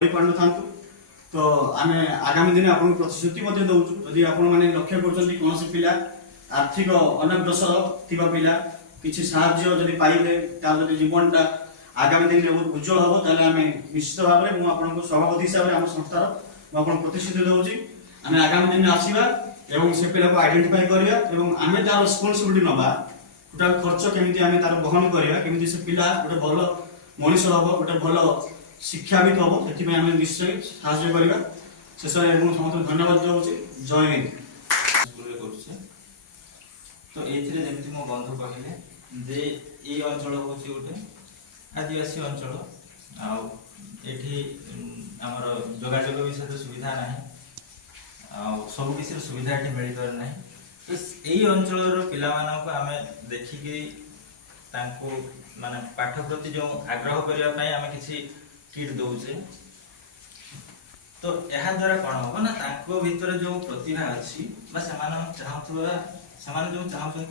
पारु तो आम आगामी दिन आपको प्रतिश्रुति दौचु जदि आपण मैंने लक्ष्य कर कौन पिला आर्थिक अनग्रसर थिबा पिला किसी साहाय्य जदि पाइबे तार जीवनटा आगामी दिन में बहुत उज्जवल हम ताले आम निश्चित भाव में मुझे सभापति हिसाब से आम संस्थार मुझे प्रतिश्रुति दूसरी आम आगामी दिन में आसवा एवं से पिला को आइडेंटिफाई करवा आम तार रेस्पॉन्सिबिलिटी नवा टोटाल खर्च केमी आम तार बहन करवा केमी से पिला गोटे भल मनीष हम गोटे भल शिक्षावित हम से आम निश्चय साहय करवा शेष में समस्त धन्यवाद दूसरी जय हिंद। तो ये मो बंधु कहले जे ये अंचल हूँ गोटे आदिवासी अंचल आठी आमर जोगाजोग विषय सुविधा ना सब किसी सुविधा ये मिल पार ना तो यही अंचल पिला आम देखिकी माने पाठ प्रति जो आग्रह करने आम किसी किट दौचे तो यह द्वारा कौन हम ना भीतर जो प्रतिभा अच्छी चाहूँ जो चाहते